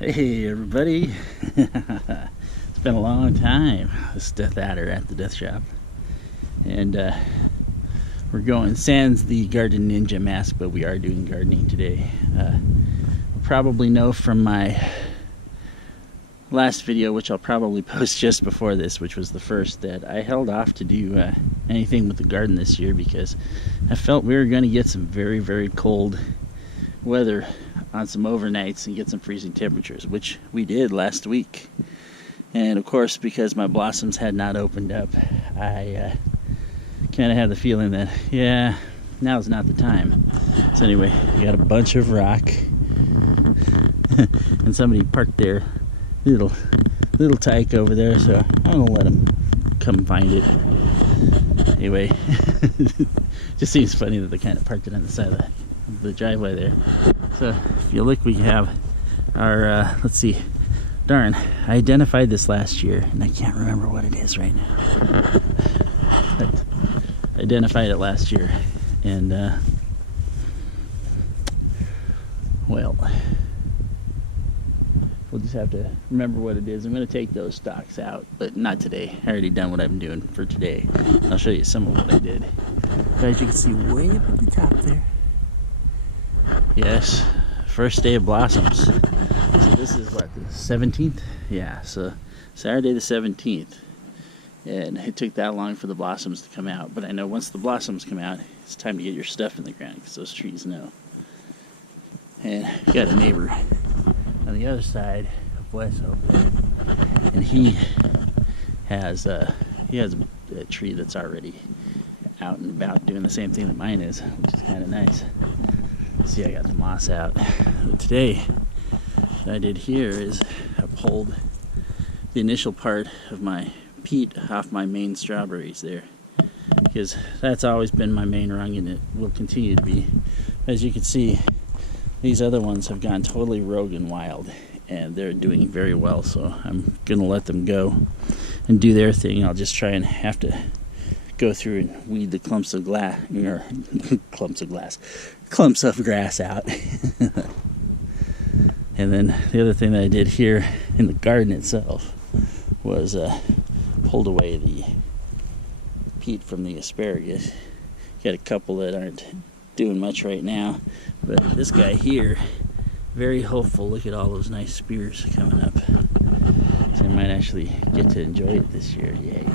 Hey everybody, it's been a long time. This dethaddr at the death shop, and we're going sans the garden ninja mask, but we are doing gardening today. You'll probably know from my last video, which I'll probably post just before this, which was the first, that I held off to do anything with the garden this year because I felt we were going to get some very, very cold weather on some overnights and get some freezing temperatures, which we did last week. And of course, because my blossoms had not opened up, I kind of had the feeling that, yeah, now's not the time. So anyway, we got a bunch of rock and somebody parked their little tyke over there, so I'm gonna let them come find it. Anyway, just seems funny that they kind of parked it on the side of the driveway there. So if you look, we have our let's see, darn, I identified this last year and I can't remember what it is right now. But I identified it last year, and well, we'll just have to remember what it is. I'm going to take those stalks out, but not today. I already done what I'm doing for today. I'll show you some of what I did. As you can see way up at the top there, yes, first day of blossoms. So this is what, the 17th? Yeah, so Saturday the 17th. And it took that long for the blossoms to come out. But I know once the blossoms come out, it's time to get your stuff in the ground, because those trees know. And we got a neighbor on the other side of Wes over there, and he has a tree that's already out and about doing the same thing that mine is, which is kind of nice. See, I got the moss out. But today, what I did here is I pulled the initial part of my peat off my main strawberries there, because that's always been my main rung, and it will continue to be. As you can see, these other ones have gone totally rogue and wild, and they're doing very well, so I'm gonna let them go and do their thing. I'll just try and have to go through and weed the clumps of grass out. And then the other thing that I did here in the garden itself was pulled away the peat from the asparagus. Got a couple that aren't doing much right now, but this guy here, very hopeful. Look at all those nice spears coming up, so I might actually get to enjoy it this year. Yay.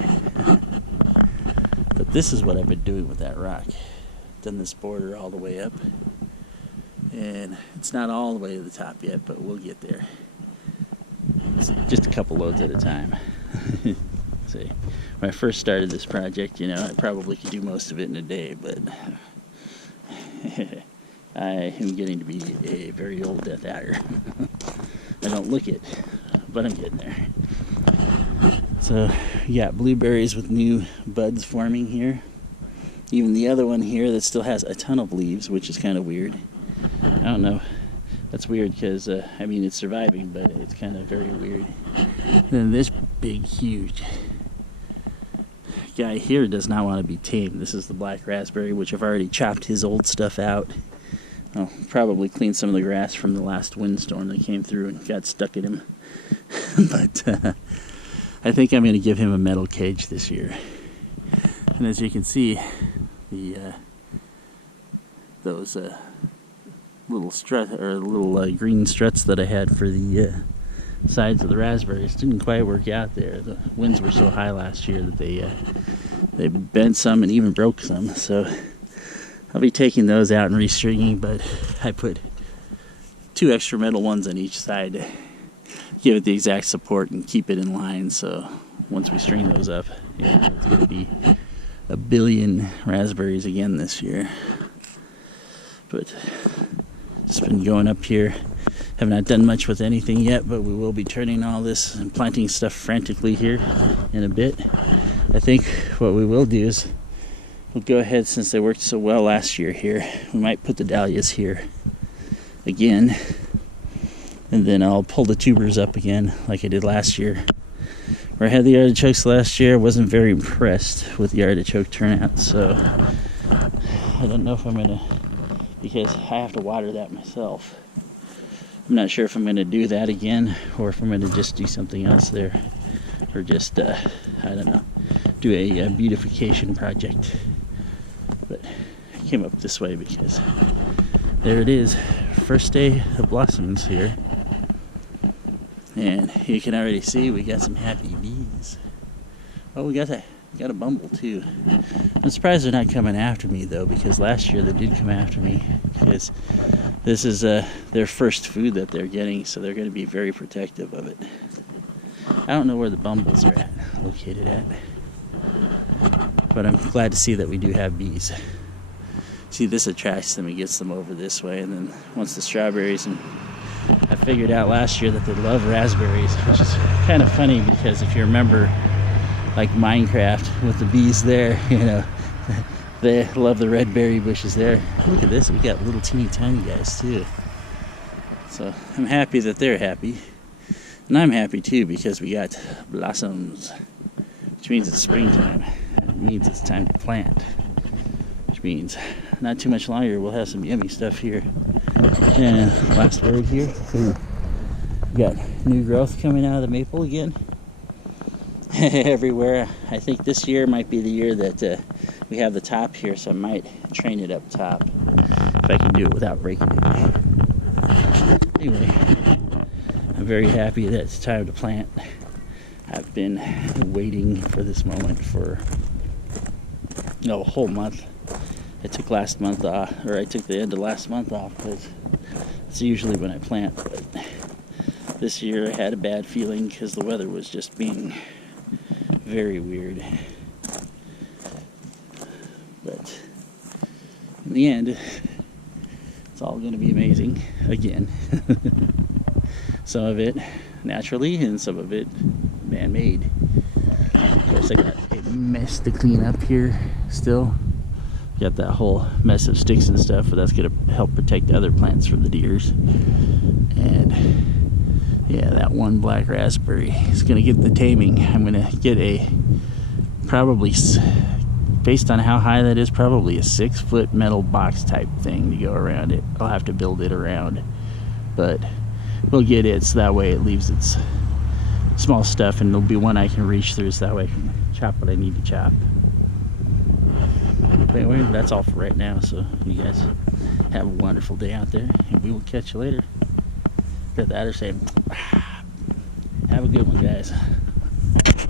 But this is what I've been doing with that rock. Done this border all the way up, and it's not all the way to the top yet, but we'll get there. It's just a couple loads at a time. See, when I first started this project, you know, I probably could do most of it in a day, but I am getting to be a very old dethaddr. I don't look it, but I'm getting there. So you got blueberries with new buds forming here. Even the other one here that still has a ton of leaves, which is kind of weird. I don't know. That's weird because, I mean, it's surviving, but it's kind of very weird. Then this big, huge guy here does not want to be tamed. This is the black raspberry, which I've already chopped his old stuff out. I'll probably clean some of the grass from the last windstorm that came through and got stuck in him. But I think I'm going to give him a metal cage this year. And as you can see, those little green struts that I had for the sides of the raspberries didn't quite work out there. The winds were so high last year that they bent some and even broke some. So I'll be taking those out and restringing, but I put 2 extra metal ones on each side to give it the exact support and keep it in line. So once we string those up, yeah, it's going to be a billion raspberries again this year. But it's been going up here. Have not done much with anything yet, but we will be turning all this and planting stuff frantically here in a bit. I think what we will do is we'll go ahead, since they worked so well last year here, we might put the dahlias here again, and then I'll pull the tubers up again like I did last year. Where I had the artichokes last year, I wasn't very impressed with the artichoke turnout, so I don't know if I'm gonna, because I have to water that myself. I'm not sure if I'm going to do that again or if I'm going to just do something else there, or just I don't know, do a beautification project. But I came up this way because there it is, first day of blossoms here, and you can already see we got some happy bees. Oh, we got a bumble too. I'm surprised they're not coming after me though, because last year they did come after me, because this is their first food that they're getting, so they're going to be very protective of it. I don't know where the bumbles are located at, but I'm glad to see that we do have bees. See, this attracts them and gets them over this way, and then once the strawberries, and I figured out last year that they love raspberries, which is kind of funny because if you remember, like Minecraft with the bees there, you know, they love the red berry bushes there. Look at this, we got little teeny tiny guys too. So I'm happy that they're happy, and I'm happy too because we got blossoms, which means it's springtime. It means it's time to plant, which means not too much longer we'll have some yummy stuff here. And last word here, we got new growth coming out of the maple again. Everywhere. I think this year might be the year that we have the top here, so I might train it up top if I can do it without breaking it. Anyway, I'm very happy that it's time to plant. I've been waiting for this moment for a whole month. I took last month off, or I took the end of last month off because it's usually when I plant, but this year I had a bad feeling because the weather was just being very weird. But in the end, it's all going to be amazing again. Some of it naturally and some of it man-made. Of course, I got a mess to clean up here still. Got that whole mess of sticks and stuff, but that's going to help protect the other plants from the deers. And yeah, that one black raspberry is going to get the taming. I'm going to get a, probably, based on how high that is, probably a 6-foot metal box type thing to go around it. I'll have to build it around, but we'll get it so that way it leaves its small stuff, and there'll be one I can reach through, so that way I can chop what I need to chop. But anyway, that's all for right now, so you guys have a wonderful day out there, and we will catch you later. Dethaddr saying, have a good one, guys.